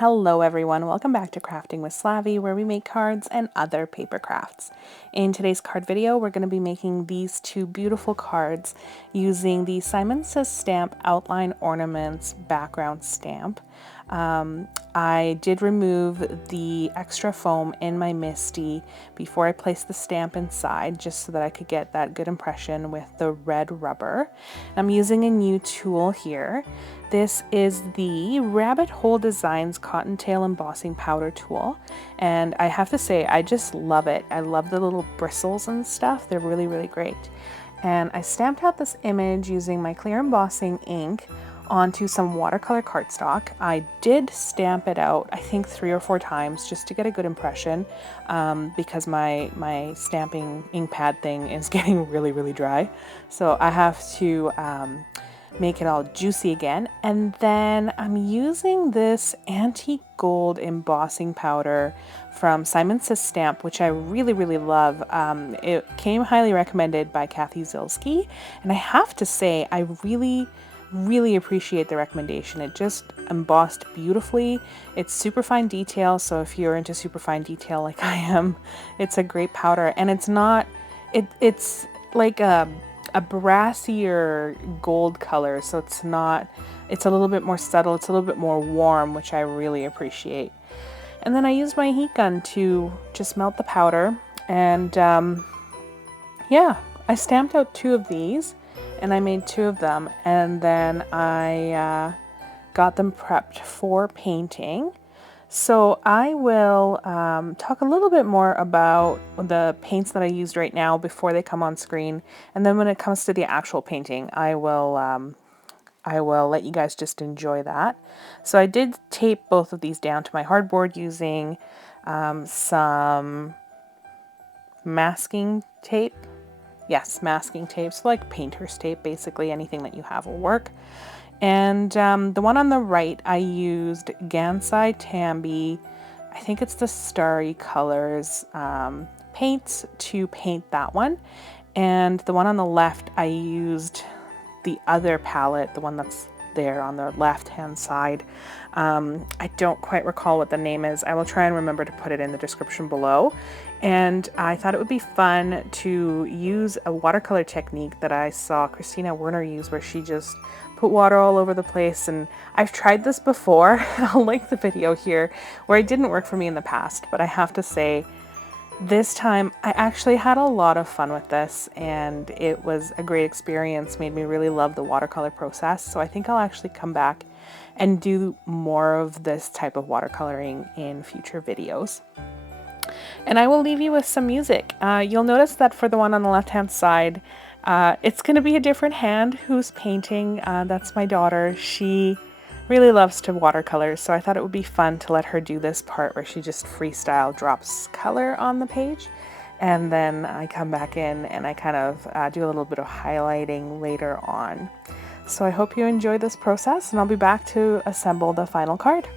Hello everyone, welcome back to Crafting with Slavie, where we make cards and other paper crafts. In today's card video, we're going to be making these two beautiful cards using the Simon Says Stamp Outline Ornaments background stamp. I did remove the extra foam in my Misty before I placed the stamp inside, just so that I could get that good impression with the red rubber. I'm using a new tool here. This is the Rabbit Hole Designs Cottontail embossing powder tool, and I have to say I just love it. I love the little bristles and stuff. They're really, really great. And I stamped out this image using my clear embossing ink onto some watercolor cardstock. I did stamp it out, I think 3 or 4 times, just to get a good impression, because my stamping ink pad thing is getting really, really dry. So I have to make it all juicy again. And then I'm using this antique gold embossing powder from Simon Says Stamp, which I really, really love. It came highly recommended by Kathy Zilski, and I have to say I really appreciate the recommendation. It just embossed beautifully. It's super fine detail, so if you're into super fine detail like I am, it's a great powder. And it's not, it's like a brassier gold color, so it's a little bit more subtle, it's a little bit more warm, which I really appreciate. And then I used my heat gun to just melt the powder, and yeah, I stamped out 2 of these, and I made 2 of them, and then I got them prepped for painting. So I will talk a little bit more about the paints that I used right now before they come on screen, and then when it comes to the actual painting, I will let you guys just enjoy that. So I did tape both of these down to my hardboard using some masking tape. Yes, masking tape, so like painter's tape, basically anything that you have will work. And the one on the right, I used Gansai Tambi, I think it's the Starry Colors paints to paint that one. And the one on the left, I used the other palette, the one that's there on the left-hand side. I don't quite recall what the name is. I will try and remember to put it in the description below. And I thought it would be fun to use a watercolor technique that I saw Christina Werner use, where she just put water all over the place. And I've tried this before. I'll link the video here, where it didn't work for me in the past, but I have to say, this time I actually had a lot of fun with this, and it was a great experience, made me really love the watercolor process. So I think I'll actually come back and do more of this type of watercoloring in future videos. And I will leave you with some music. You'll notice that for the one on the left hand side, it's going to be a different hand who's painting. That's my daughter. She really loves to watercolor, so I thought it would be fun to let her do this part where she just freestyle drops color on the page, and then I come back in and I kind of do a little bit of highlighting later on. So I hope you enjoy this process, and I'll be back to assemble the final card.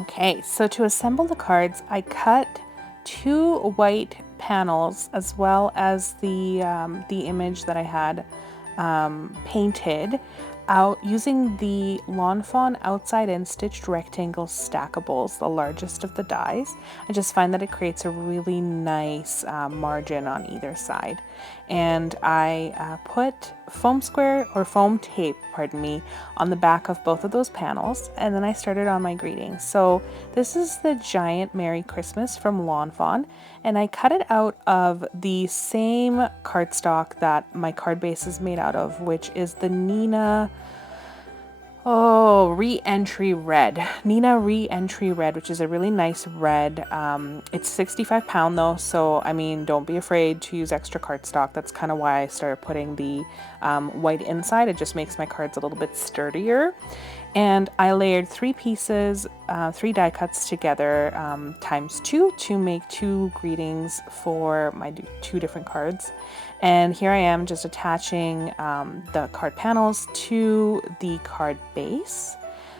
Okay, so to assemble the cards, I cut 2 white panels as well as the image that I had painted out using the Lawn Fawn outside in stitched rectangle stackables, the largest of the dies. I just find that it creates a really nice margin on either side. And I put foam square or foam tape, pardon me, on the back of both of those panels, and then I started on my greetings. So this is the giant Merry Christmas from Lawn Fawn, and I cut it out of the same cardstock that my card base is made out of, which is the Nina Re-Entry Red. Nina Re-Entry Red, which is a really nice red. It's 65 pound though, so I mean, don't be afraid to use extra cardstock. That's kind of why I started putting the white inside. It just makes my cards a little bit sturdier. And I layered 3 pieces, 3 die cuts together times 2 to make 2 greetings for my 2 different cards. And here I am just attaching the card panels to the card base.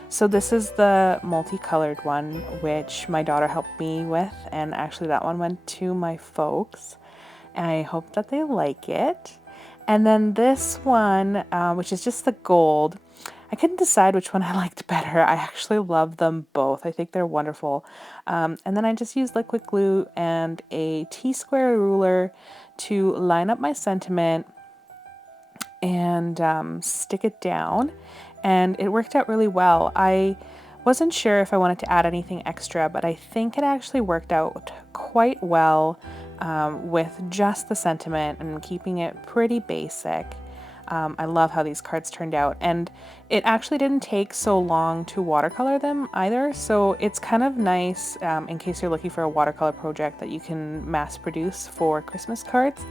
So this is the multicolored one, which my daughter helped me with, and actually that one went to my folks. And I hope that they like it. And then this one, which is just the gold, I couldn't decide which one I liked better. I actually love them both. I think they're wonderful. And then I just used liquid glue and a T-square ruler to line up my sentiment and stick it down. And it worked out really well. I wasn't sure if I wanted to add anything extra, but I think it actually worked out quite well with just the sentiment and keeping it pretty basic. I love how these cards turned out, and it actually didn't take so long to watercolor them either, so it's kind of nice in case you're looking for a watercolor project that you can mass produce for Christmas cards.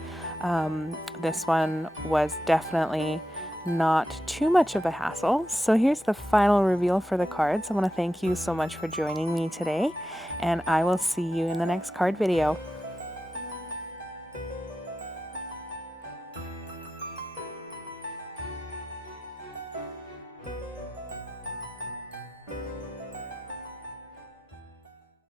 This one was definitely not too much of a hassle. So here's the final reveal for the cards. I want to thank you so much for joining me today, and I will see you in the next card video.